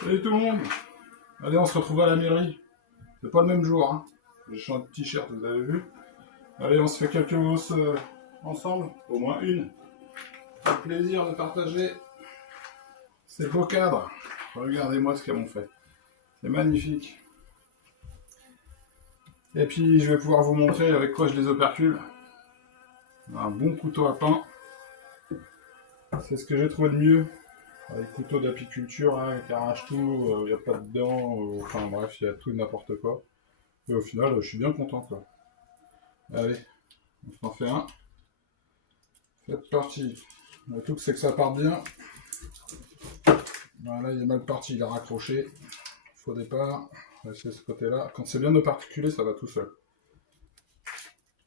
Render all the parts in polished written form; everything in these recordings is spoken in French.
Salut tout le monde. Allez, on se retrouve à la mairie. C'est pas le même jour, hein. J'ai changé de t-shirt, vous avez vu. Allez, on se fait quelques hausses ensemble, au moins une. C'est un plaisir de partager ces beaux cadres. Regardez-moi ce qu'elles m'ont fait. C'est magnifique. Et puis, je vais pouvoir vous montrer avec quoi je les opercule. Un bon couteau à pain. C'est ce que j'ai trouvé de mieux. Avec couteau d'apiculture, hein, qui arrache tout, il n'y a pas de dents, enfin bref, il y a tout et n'importe quoi. Et au final, je suis bien content, quoi. Allez, on s'en fait un. C'est parti. Le truc, c'est que ça part bien. Voilà, il est mal parti, il a raccroché. Faux départ. On va essayer ce côté-là. Quand c'est bien operculé, ça va tout seul.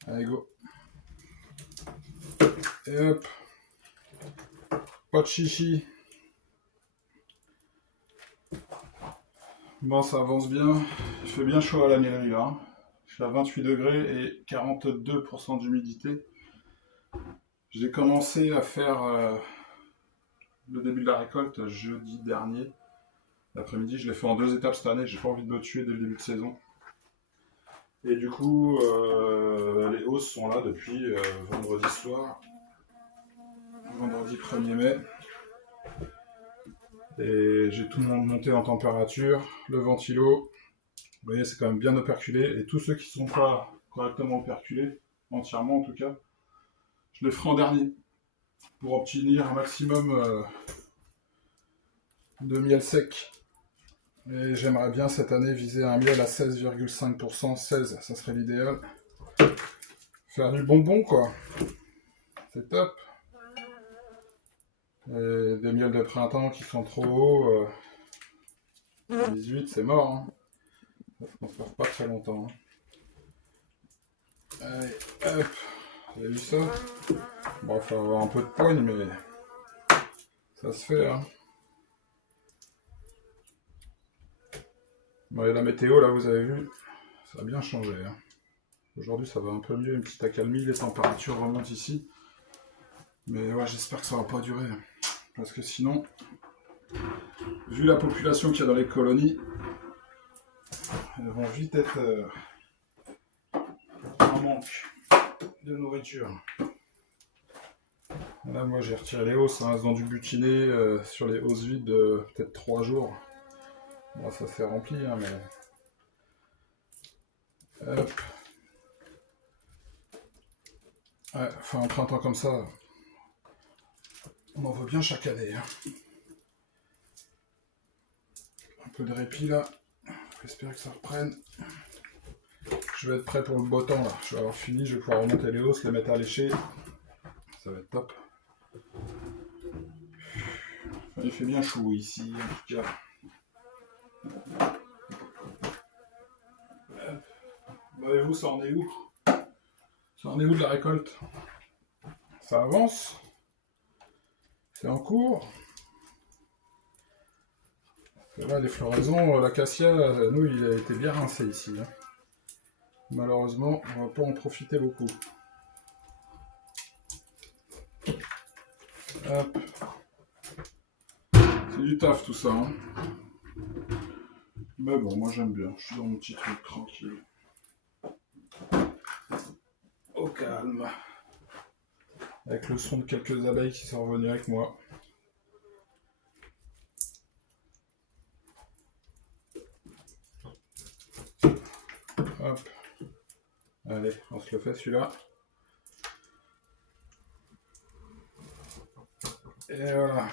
Allez, go. Et hop. Pas de chichi. Bon, ça avance bien. Il fait bien chaud à la mairie là. Hein. Je suis à 28 degrés et 42% d'humidité. J'ai commencé à faire le début de la récolte jeudi dernier. L'après-midi, je l'ai fait en 2 étapes cette année. J'ai pas envie de me tuer dès le début de saison. Et du coup, les hausses sont là depuis vendredi soir. Vendredi 1er mai. Et j'ai tout monté en température, le ventilo, vous voyez c'est quand même bien operculé, et tous ceux qui ne sont pas correctement operculés, entièrement en tout cas, je les ferai en dernier, pour obtenir un maximum de miel sec. Et j'aimerais bien cette année viser un miel à 16,5%, 16 ça serait l'idéal. Faire du bonbon quoi, c'est top. Et des miels de printemps qui sont trop hauts, 18 c'est mort. Hein. Ça ne conserve pas très longtemps. Hein. Allez, hop, vous avez vu ça? Bon, il faut avoir un peu de poigne, mais ça se fait. Hein. Bon, et la météo, là, vous avez vu, ça a bien changé. Hein. Aujourd'hui, ça va un peu mieux, une petite accalmie, les températures remontent ici. Mais ouais, j'espère que ça va pas durer. Hein. Parce que sinon, vu la population qu'il y a dans les colonies, elles vont vite être en manque de nourriture. Là, moi, j'ai retiré les hausses, hein, elles ont dû butiner sur les hausses vides peut-être 3 jours. Bon, ça s'est rempli, hein, mais... Hop. Ouais, enfin, un printemps comme ça, on en veut bien chaque année. Hein. Un peu de répit, là. J'espère que ça reprenne. Je vais être prêt pour le beau temps, là. Je vais avoir fini, je vais pouvoir remonter les hausses, les mettre à lécher. Ça va être top. Il fait bien chaud ici, en tout cas. Bah, et vous, ça en est où? Ça en est où de la récolte? Ça avance? C'est en cours? Là, les floraisons, l'acacia, nous, il a été bien rincé ici. Hein. Malheureusement, on va pas en profiter beaucoup. Hop. C'est du taf tout ça. Hein. Mais bon, moi j'aime bien. Je suis dans mon petit truc tranquille. Au calme. Avec le son de quelques abeilles qui sont revenues avec moi. Hop. Allez, on se le fait celui-là. Et voilà.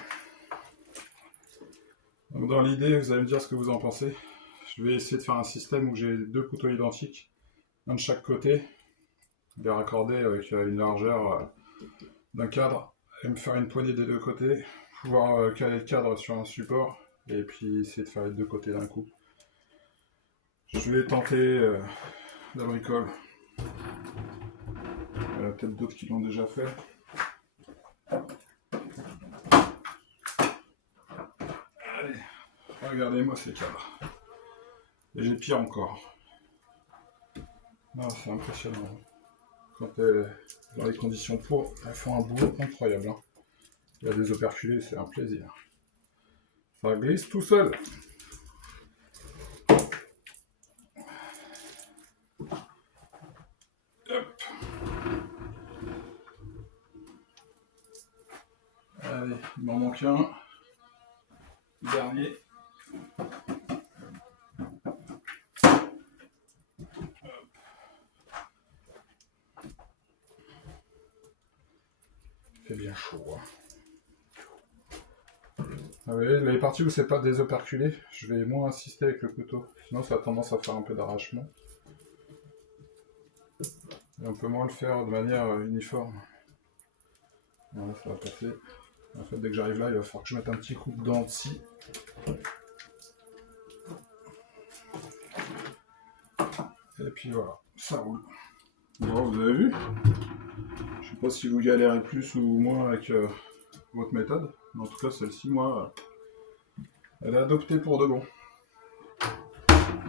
Donc dans l'idée, vous allez me dire ce que vous en pensez. Je vais essayer de faire un système où j'ai 2 couteaux identiques, un de chaque côté, les raccorder avec une largeur d'un cadre, et me faire une poignée des 2 côtés, pouvoir caler le cadre sur un support, et puis essayer de faire les 2 côtés d'un coup. Je vais tenter la bricole. Il y en a peut-être d'autres qui l'ont déjà fait. Allez, regardez-moi ces cadres. Et j'ai pire encore. Ah, c'est impressionnant. Quand dans les conditions pour, elles font un boulot incroyable. Hein. Il y a des operculés, c'est un plaisir. Ça glisse tout seul. Hop. Allez, il m'en manque un. Dernier. C'est bien chaud. Hein. Ah oui, les parties où c'est pas des operculés, je vais moins insister avec le couteau. Sinon ça a tendance à faire un peu d'arrachement. Et on peut moins le faire de manière uniforme. Voilà, ça va passer. En fait, dès que j'arrive là, il va falloir que je mette un petit coup de dent ici. Et puis voilà, ça roule. Bon, vous avez vu? Je sais pas si vous galérez plus ou moins avec votre méthode. Mais en tout cas, celle-ci, moi, elle est adoptée pour de bon.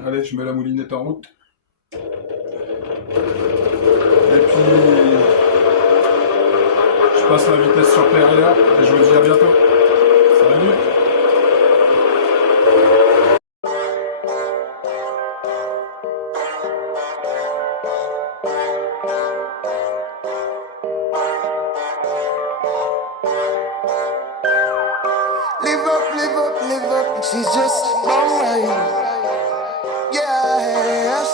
Allez, je mets la moulinette en route. Et puis, je passe la vitesse supérieure et je vous dis à bientôt. Salut! Live up, she's just alright. Yes,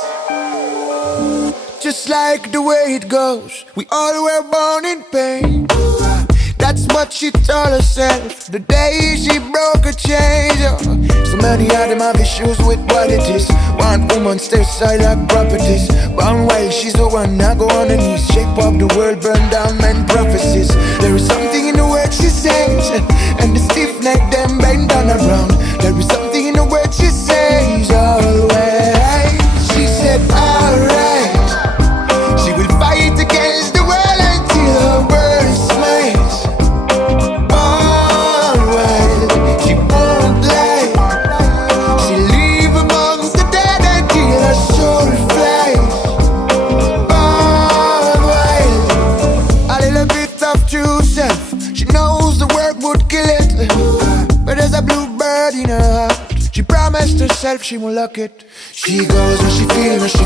just like the way it goes. We all were born in pain. That's what she told herself the day she broke her chains. So many of them have issues with what it is. One woman stays side like properties. Born while she's the one now go on her knees. Shape up the world, burn down men prophecies. There is something in the words she says, and the stiff neck them bend down around. There is something in the words she says always. She said alright. She will fight against the world until her world smiles. Alright, she won't lie. She live amongst the dead until her soul flies. Alright, a little bit of true self. She knows the work would kill it, but there's a bluebird in her heart. She promised herself she won't lock it. She goes where she feel where she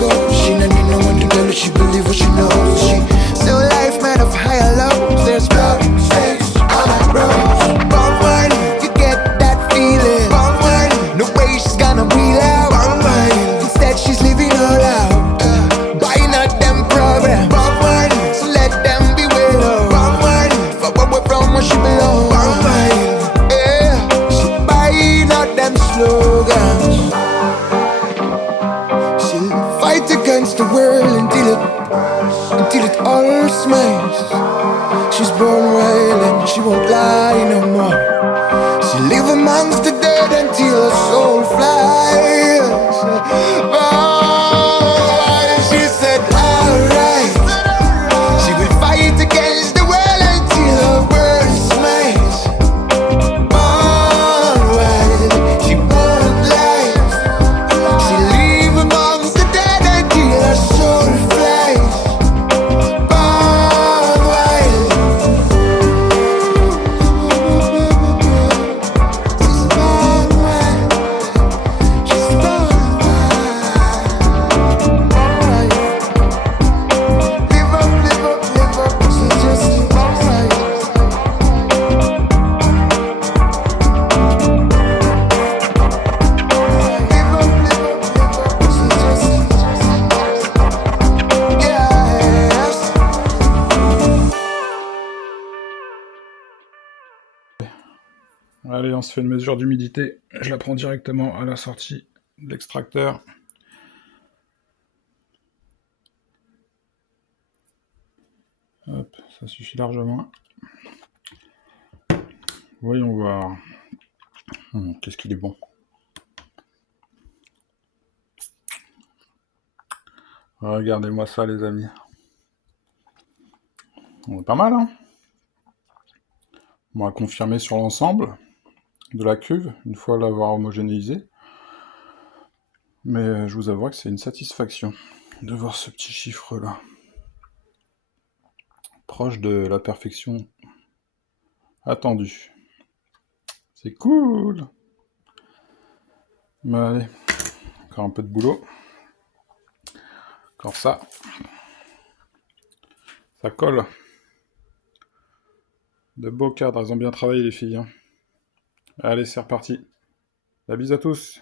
goes. She don't need no one to tell her she believe what she knows. She still life made of higher lows. There's blood, space, all that rose. Born wild, you get that feeling. Born wild, no way she's gonna be loud. Born wild, instead she's living all out. Buying out them problems. Born wild, so let them be well. Born wild, for where from where she belongs. Born wild, yeah, she buying out them slogans. She'll fight against the world until it all smiles. She's born wild and she won't lie no more. She live amongst the dead until her soul flies. Oh, she said alright. She will fight against the world until her world smiles. Alright, she won't lie. She live amongst the dead until her soul flies. Alright. She's born wild. She's born wild. Alright. Live up, live up, live up. She's just alright. Live up, live up, live up. She's just yes. Allez, on se fait une mesure d'humidité. Je la prends directement à la sortie de l'extracteur. Hop, ça suffit largement. Voyons voir. Qu'est-ce qu'il est bon. Regardez-moi ça, les amis. On est pas mal, hein? On va confirmer sur l'ensemble de la cuve, une fois l'avoir homogénéisé. Mais je vous avoue que c'est une satisfaction de voir ce petit chiffre-là. Proche de la perfection attendu. C'est cool. Mais allez, encore un peu de boulot. Encore ça. Ça colle. De beaux cadres, elles ont bien travaillé les filles. Hein. Allez, c'est reparti. La bise à tous.